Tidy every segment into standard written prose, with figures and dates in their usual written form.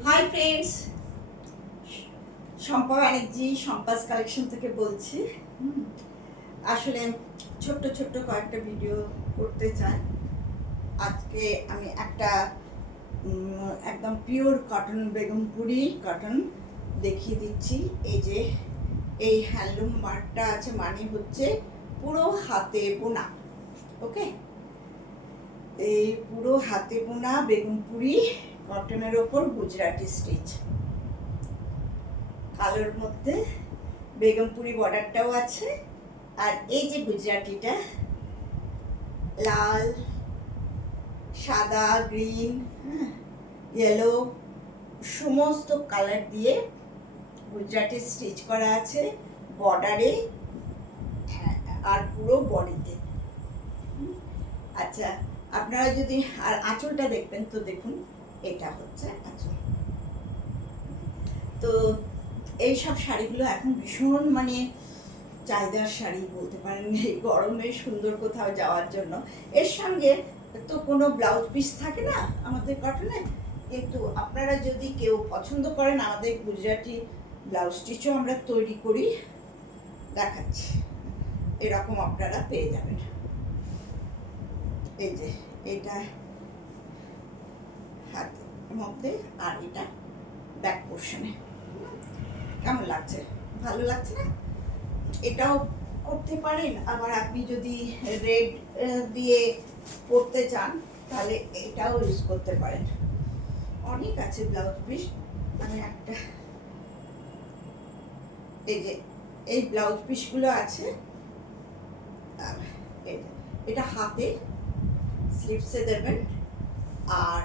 Hi friends, Shampa Banerjee Shampa's collection থেকে বলছি। আসলে ছোট্ট ছোট্ট কয়েকটা ভিডিও করতে চাই। আজকে আমি একটা একদম পিওর কটন বেগমপুরি কটন দেখিয়ে দিচ্ছি। এই যে এই হ্যান্ডলুম মার্কটা আছে, মানে হচ্ছে পুরো হাতে বোনা। ওকে, এই পুরো হাতে বোনা বেগমপুরি কটনের ওপর গুজরাটি স্টিচ, কালোর মধ্যে বেগমপুরি বর্ডারটাও আছে। আর এই যে গুজরাটিটা লাল, সাদা, গ্রিন, ইয়েলো সমস্ত কালার দিয়ে গুজরাটি স্টিচ করা আছে বর্ডারে আর পুরো বডিতে। আচ্ছা, আপনারা যদি আর আঁচলটা দেখবেন তো দেখুন, এটা হচ্ছে আঁচল। তো এই সব শাড়িগুলো এখন ভীষণ মানে চাহিদার শাড়ি বলতে পারেন, এই গরমে সুন্দর কোথাও যাওয়ার জন্য। এর সঙ্গে তো কোনো ব্লাউজ পিস থাকে না আমাদের কটনে, কিন্তু আপনারা যদি কেউ পছন্দ করেন আমাদের গুজরাটি ব্লাউজ স্টিচও আমরা তৈরি করি, দেখাচ্ছি। এরকম আপনারা পেয়ে যাবেন। এই যে এটা হাতের মধ্যে আর এটা ব্যাক পোর্শনে। কেমন লাগছে? ভালো লাগছে না? এটাও করতে পারেন। আবার আপনি যদি রেড দিয়ে পরতে চান তাহলে এটাও ইউজ করতে পারেন। অনেক আছে ব্লাউজ পিস। আমি একটা এই যে এই ব্লাউজ পিসগুলো আছে, এটা হাতে স্লিভসে দেবেন আর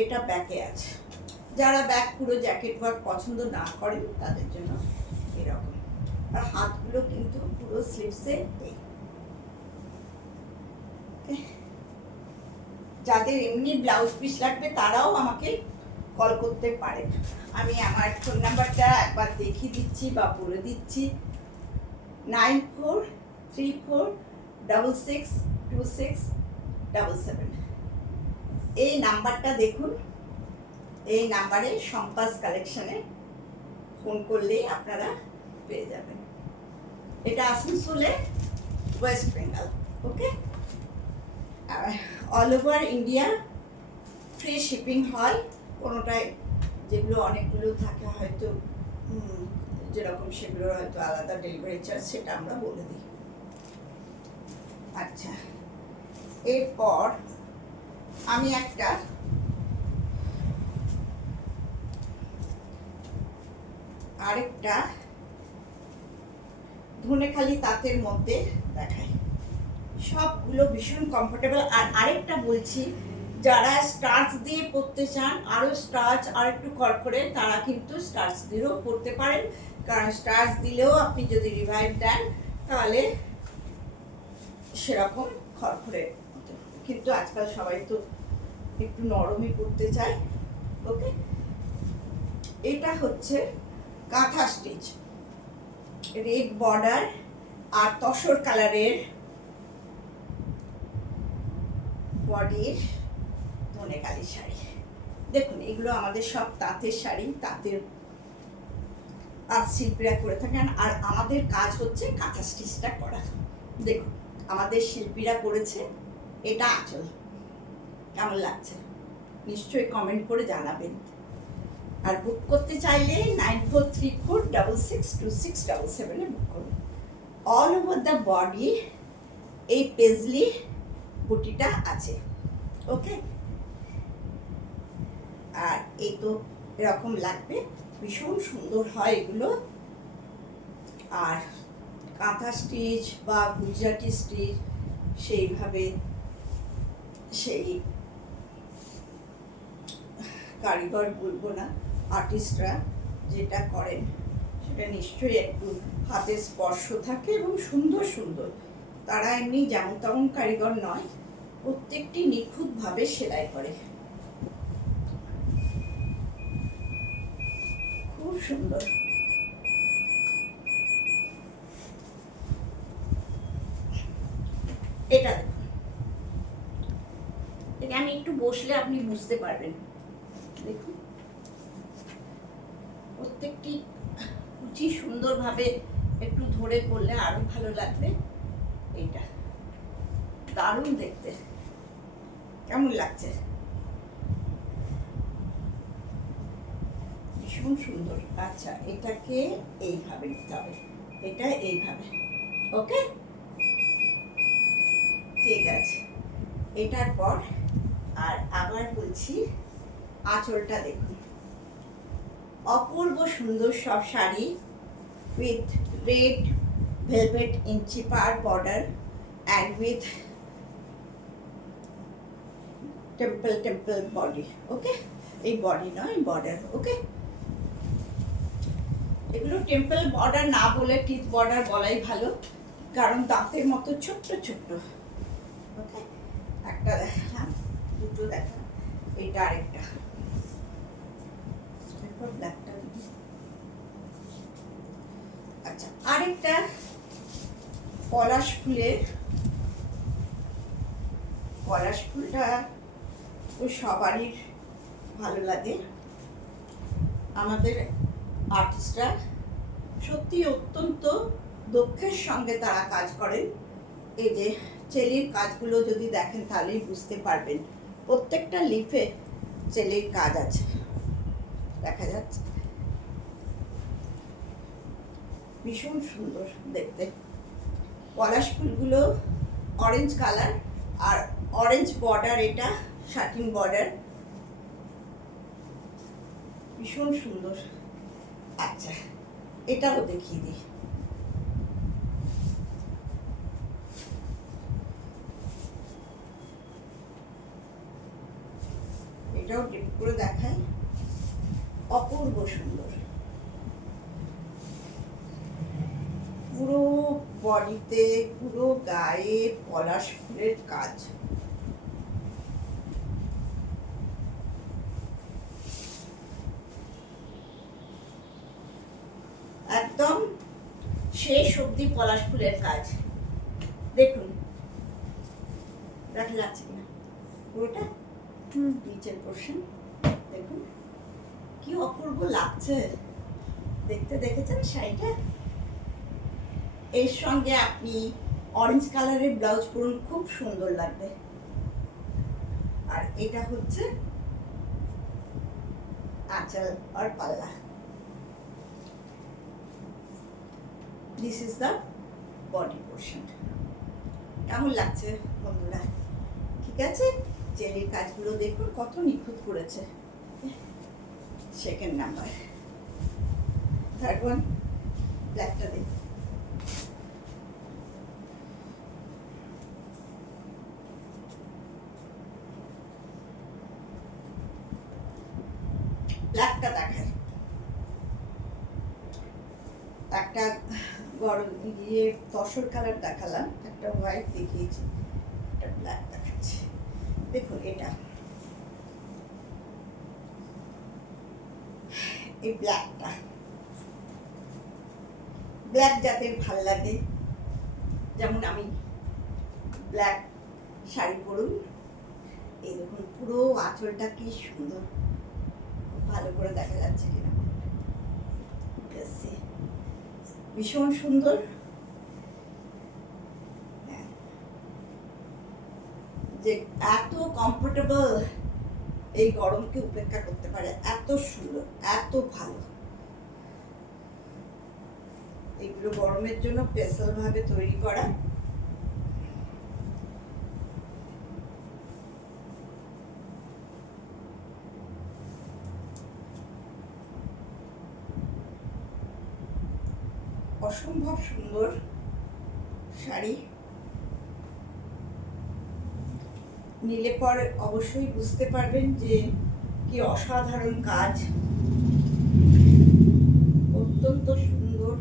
এটা ব্যাকে আছে। যারা ব্যাক পুরো জ্যাকেট ওয়ার্ক পছন্দ না করেন তাদের জন্য এরকম। আর হাতগুলো কিন্তু পুরো স্লিভসে। যাদের এমনি ব্লাউজ পিস লাগবে তারাও আমাকে কল করতে পারেন। আমি আমার ফোন নাম্বারটা একবার দেখিয়ে দিচ্ছি বা বলে দিচ্ছি, 9434662677। এই নাম্বারটা দেখুন। এই নাম্বারে শম্পাস কালেকশনে ফোন করলেই আপনারা পেয়ে যাবেন। এটা আসানসোলে, West Bengal. Okay, all over India free shipping হয়। কোনোটায় যেগুলো অনেকগুলো থাকে হয়তো যেরকম, সেগুলোর হয়তো আলাদা ডেলিভারি চার্জ, সেটা আমরা বলে দিই। আচ্ছা, এরপর আমি একটা আরেকটা ধনেখালি তাঁতের মধ্যে দেখাই। সবগুলো ভীষণ কমফোর্টেবল। আর আরেকটা বলছি, যারা স্টার্চ দিয়ে পরতে চান, আরও স্টার্চ আর একটু করে, তারা কিন্তু স্টার্চ দিয়েও পরতে পারেন। কারণ স্টার্চ দিলেও আপনি যদি রিভাইভ দেন তাহলে সেরকম খড়খড়ে, কিন্তু আজকাল সবাই তো একটু নরমই পরতে চায়। ওকে, এটা হচ্ছে কাঁথা স্টিচ, রেড বর্ডার আর তসর কালারের বডির ধনেখালি শাড়ি। দেখুন, এগুলো আমাদের সব তাঁতের শাড়ি, তাঁতের আর শিল্পীরা করে থাকেন। আর আমাদের কাজ হচ্ছে কাঁথা স্টিচটা করা। দেখুন, আমাদের শিল্পীরা করেছে। এটা আঁচল। কেমন লাগছে নিশ্চয়ই কমেন্ট করে জানাবেন। আর বুক করতে চাইলে 9434662677 বুক করুন। অল ওভার দ্য বডি এই পেজলি বুটিটা আছে। ওকে, আর এই তো এরকম লাগবে, ভীষণ সুন্দর হয় এগুলো। আর কাঁথা স্টিচ বা গুজরাটি স্টিচ সেইভাবে সেই কারিগর বলবো না, আর্টিস্টরা যেটা করেন সেটা নিশ্চয়ই একটু হাতের স্পর্শ থাকে এবং সুন্দর সুন্দর। তারা এমনি যেমন তেমন কারিগর নয়, প্রত্যেকটি নিখুঁতভাবে সেলাই করে। খুব সুন্দর। এটা দেখুন, এটা আমি একটু বসলে আপনি বুঝতে পারবেন। দেখুন প্রত্যেকটি কুচি সুন্দরভাবে একটু ধরে করলে আরো ভালো লাগবে। এইটা দারুণ দেখতে, কেমন লাগছে? ভীষণ সুন্দর। আচ্ছা, এটাকে এইভাবে নিতে হবে, এটা এইভাবে। ওকে, ঠিক আছে। এটার পর আর আবার বলছি, আঁচলটা দেখুন, অপূর্ব সুন্দর সব sari with red velvet inchi par border and with temple body. ওকে, এই বডি নয়, বর্ডার। ওকে, এগুলো টেম্পল বর্ডার না বলে টিথ বর্ডার বলাই ভালো, কারণ দাঁতের মতো ছোট্ট ছোট্ট। ওকে, একটা দেখালাম, দুটো দেখালাম, এইটা আরেকটা। ব্ল্যাকটা, আচ্ছা, আরেকটা পলাশ ফুলের, পলাশ ফুলটা তো সবারই ভালো লাগে। আমাদের আর্টিস্টরা সত্যি অত্যন্ত দক্ষের সঙ্গে তারা কাজ করেন। এই যে চেলির কাজগুলো যদি দেখেন তাহলেই বুঝতে পারবেন, প্রত্যেকটা লিফে চেলির কাজ আছে, দেখা যাচ্ছে। ভীষণ সুন্দর দেখতে। পলাশ ফুলগুলো অরেঞ্জ কালার আর অরেঞ্জ বর্ডার, এটা শাটিন বর্ডার, ভীষণ সুন্দর। আচ্ছা, এটাও দেখিয়ে দিই। এটাও ডিপ করে দেখাই, অপূর্ব সুন্দর। পুরো বডিতে, পুরো গায়ে পলাশ ফুলের কাজ। একদম শেষ অবধি পলাশ ফুলের কাজ। দেখুন, দেখা যাচ্ছে কিনা পুরোটা, নিচের পোর্শন দেখুন কি অপূর্ব লাগছে দেখতে। দেখেছেন শাড়িটা? এর সঙ্গে আপনি অরেঞ্জ কালারের ব্লাউজ পরুন, খুব সুন্দর লাগবে। আর এটা হচ্ছে আঁচল আর পাল্লা। This is the body portion. কেমন লাগছে বন্ধুরা? ঠিক আছে, চেলির কাজগুলো দেখুন কত নিখুঁত করেছে। Second number. থার্ড ওয়ান, ব্ল্যাকটা দেখুন, ব্ল্যাকটা দেখায়। একটা গরম ইয়ে তসর কালার দেখালাম, একটা হোয়াইট দেখিয়েছি, একটা ব্ল্যাক দেখাচ্ছি। দেখুন এটা, এই ব্ল্যাকটা, ব্ল্যাক যাদের ভাল লাগে, যেমন আমি ব্ল্যাক শাড়ি পরুন। এই দেখুন পুরো আঁচলটা কি সুন্দর, ভালো করে দেখা যাচ্ছে কিনা, ভীষণ সুন্দর। যে এত কমফোর্টেবল, এই গরমকে উপেক্ষা করতে পারে, এত সুন্দর, এত ভালো। এগুলো গরমের জন্য স্পেশাল ভাবে তৈরি করা। অসম্ভব সুন্দর শাড়ি। নিলে পর অবশ্যই বুঝতে পারবেন যে কি অসাধারণ কাজ, অত্যন্ত সুন্দর।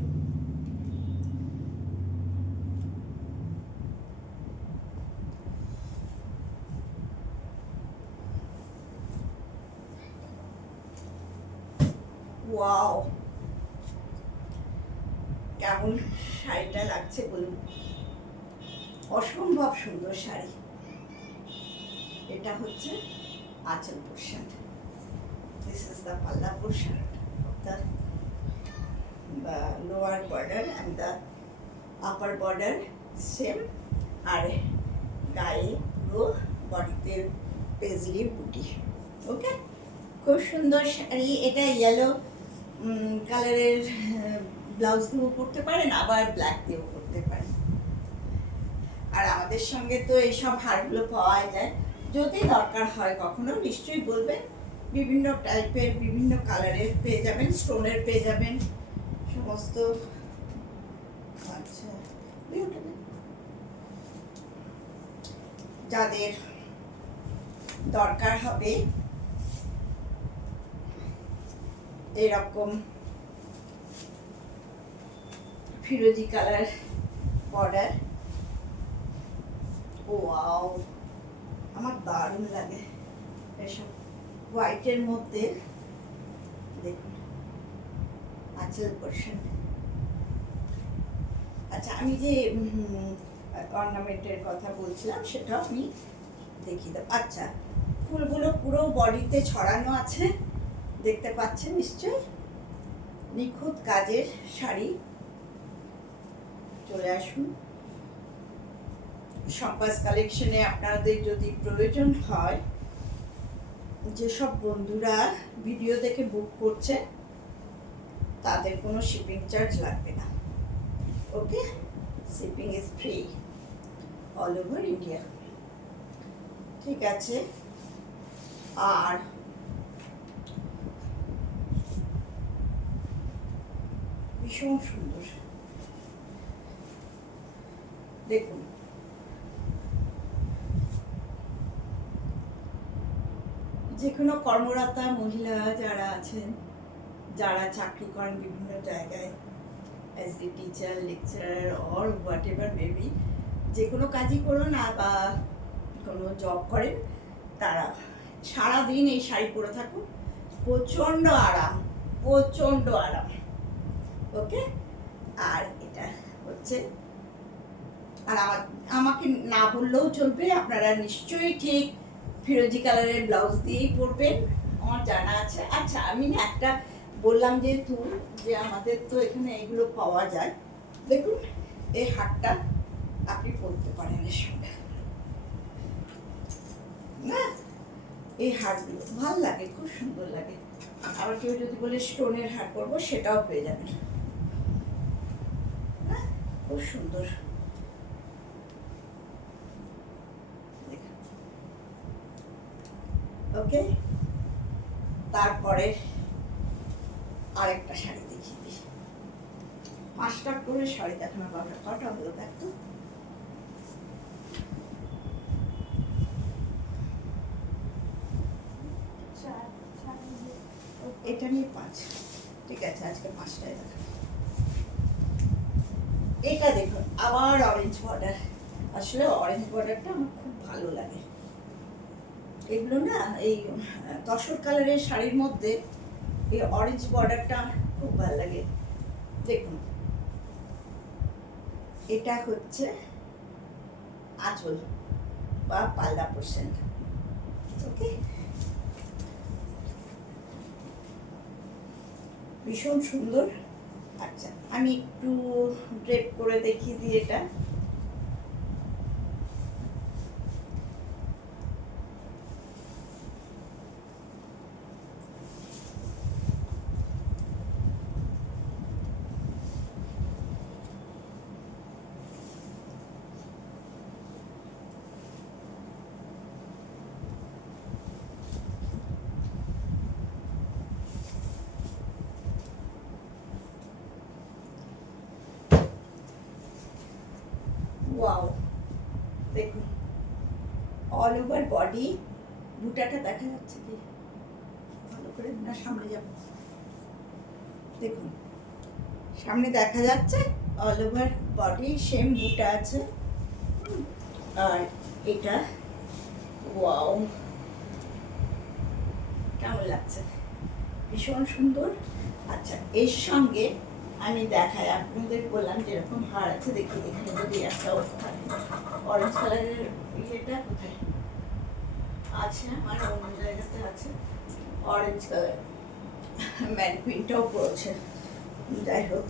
ওয়াও, কেমন শাড়িটা লাগছে বলুন, অসম্ভব সুন্দর শাড়ি। এটা হচ্ছে আঁচল পোর্শন, দিস ইজ দ্য পাল্লা portion of the the lower border and the upper border same, আর গায়ে পুরো বডিতে পেজলি বুটি। ওকে, খুব সুন্দর শাড়ি। এটা ইয়েলো কালারের ব্লাউজ দিয়েও পরতে পারেন, আবার ব্ল্যাক দিয়েও পরতে পারেন। আর আমাদের সঙ্গে তো এইসব হারগুলো পাওয়া যায়, যদি দরকার হয় কখনো নিশ্চয়ই বলবেন। বিভিন্ন টাইপের বিভিন্ন কালারের পেয়ে যাবেন, স্টোনের পেয়ে যাবেন সমস্ত। আচ্ছা, যাদের দরকার হবে এরকম ফিরোজি কালার বর্ডার, ওয়াও আমার দারুণ লাগে এসব হোয়াইটের মধ্যে। দেখুন আঁচল পোর্শন। আচ্ছা, আমি যে অর্নামেন্টের কথা বলছিলাম সেটাও আমি দেখিয়ে দেব। আচ্ছা, ফুলগুলো পুরো বডিতে ছড়ানো আছে, দেখতে পাচ্ছেন নিশ্চয়। নিখুঁত কাজের শাড়ি। চলে আসুন সম্পাস কালেকশনে। আপনাদের যদি প্রয়োজন হয়, যেসব বন্ধুরা ভিডিও দেখে বুক করছে তাদের কোনো শিপিং চার্জ লাগবে না। Okay, shipping is free all over India. ঠিক আছে, আর ভীষণ সুন্দর। দেখুন যে কোনো কর্মরতা মহিলা যারা আছেন, যারা চাকরি করেন বিভিন্ন জায়গায় as a teacher, lecturer or what ever maybe, যে কোনো কাজই করুন বা কোনো জব করেন, তারা সারাদিন এই শাড়ি পরে থাকুন, প্রচণ্ড আরাম, প্রচণ্ড আরাম। ওকে, আর এটা হচ্ছে, আর আমাকে না বললেও চলবে, আপনারা নিশ্চয়ই ঠিক ফিরোজি কালারের ব্লাউজ দিয়েই পরবেন, আমার জানা আছে। আচ্ছা, আমি না একটা বললাম যেহেতু যে আমাদের তো এখানে এগুলো পাওয়া যায়, দেখুন এই হারটা আপনি পরতে পারেন এর সঙ্গে না, এই হারগুলো ভাল লাগে, খুব সুন্দর লাগে। আবার কেউ যদি বলে স্টোনের হার করবো, সেটাও পেয়ে যাবেন, খুব সুন্দর। ওকে, তারপরে আরেকটা শাড়ি দেখিয়ে দিই। 5টা করে শাড়ি দেখানো, বাবা কটা হলো দেখতো। এটা নিয়ে 5, ঠিক আছে, আজকে 5টাই দেখা। এটা দেখুন, আবার অরেঞ্জ বর্ডার। আসলে অরেঞ্জ বর্ডারটা আমার খুব ভালো লাগে। এগুলো না এই তসর কালারের শাড়ির মধ্যে এই অরেঞ্জ বর্ডারটা খুব ভালো লাগে। দেখুন এটা হচ্ছে আঁচল বা পাল্লা পোর্শন। ওকে, ভীষণ সুন্দর। আচ্ছা, আমি একটু ড্রেপ করে দেখিয়ে দিই এটা। ওয়াও, দেখুন অল ওভার বডি। বুটাটা দেখা যাচ্ছে কি ভালো করে না? সামনে যাব, দেখুন সামনে দেখা যাচ্ছে অল ওভার বডি সেম বুটা আছে। আর এটা ওয়াও, কেমন লাগছে? ভীষণ সুন্দর। আচ্ছা, এর সঙ্গে আমি দেখাই, আপনাদের বললাম যেরকম হার আছে, দেখি এখানে যদি একটা থাকে অরেঞ্জ কালারের ইয়েটা কোথায় আছে, আমার অন্য জায়গাতে আছে অরেঞ্জ কালার। ম্যানকুইনটাও পড়ছে, যাই হোক,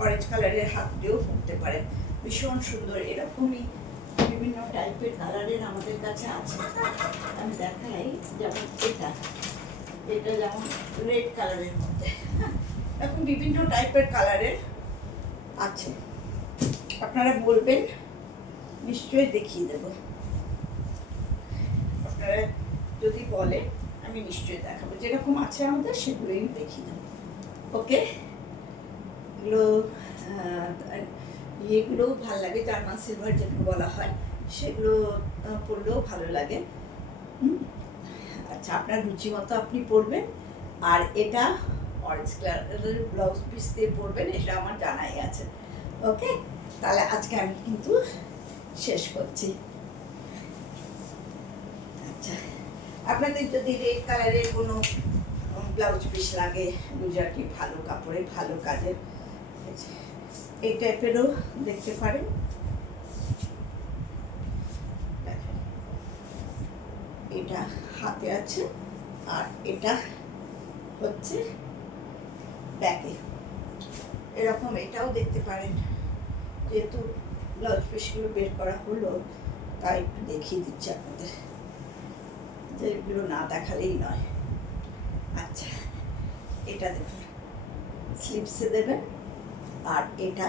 অরেঞ্জ কালারের হাত দিয়েও পরতে পারেন, ভীষণ সুন্দর। এরকমই বিভিন্ন টাইপের কালারের আমাদের কাছে আছে। আমি দেখাই, যেমন এটা যেমন রেড কালারের মধ্যে, এরকম বিভিন্ন টাইপের কালারের আছে। আপনারা বলবেন, নিশ্চয়ই দেখিয়ে দেব। আপনারা যদি বলেন আমি নিশ্চয়ই দেখাবো, যেরকম আছে আমাদের সেগুলোই দেখিয়ে দেবো। ওকে, এগুলোও ভালো লাগে, জার্মান সিলভার যেগুলো বলা হয়, সেগুলো পরলেও ভালো লাগে। আচ্ছা, আপনার রুচি মতো আপনি পরবেন। আর এটা অরেঞ্জ কালারের ব্লাউজ পিস দিয়ে পরবেন, এটা আমার জানাই আছে। ওকে, তাহলে আজকে আমি কিন্তু শেষ করছি। আচ্ছা, আপনাদের যদি রেড কালারের কোনো ব্লাউজ পিস লাগে, গুজরাটি ভালো কাপড়ে ভালো কাজের, এই টাইপেরও দেখতে পারেন। দেখেন, এটা হাতে আছে আর এটা হচ্ছে ব্যাগে, এরকম এটাও দেখতে পারেন। যেহেতু ব্লাউজ পিসগুলো বের করা হলো, তাই একটু দেখিয়ে দিচ্ছি আপনাদের, যে এগুলো না দেখালেই নয়। আচ্ছা, এটা দেখুন, স্লিপসে দেবেন, আর এটা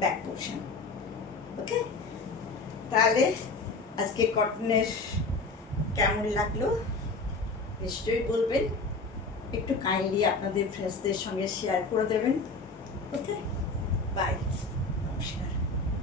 ব্যাক পোর্শন। ওকে, তাহলে আজকে কটনের কেমন লাগলো নিশ্চয়ই বলবেন, একটু কাইন্ডলি আপনাদের ফ্রেন্ডসদের সঙ্গে শেয়ার করে দেবেন। ওকে, বাই।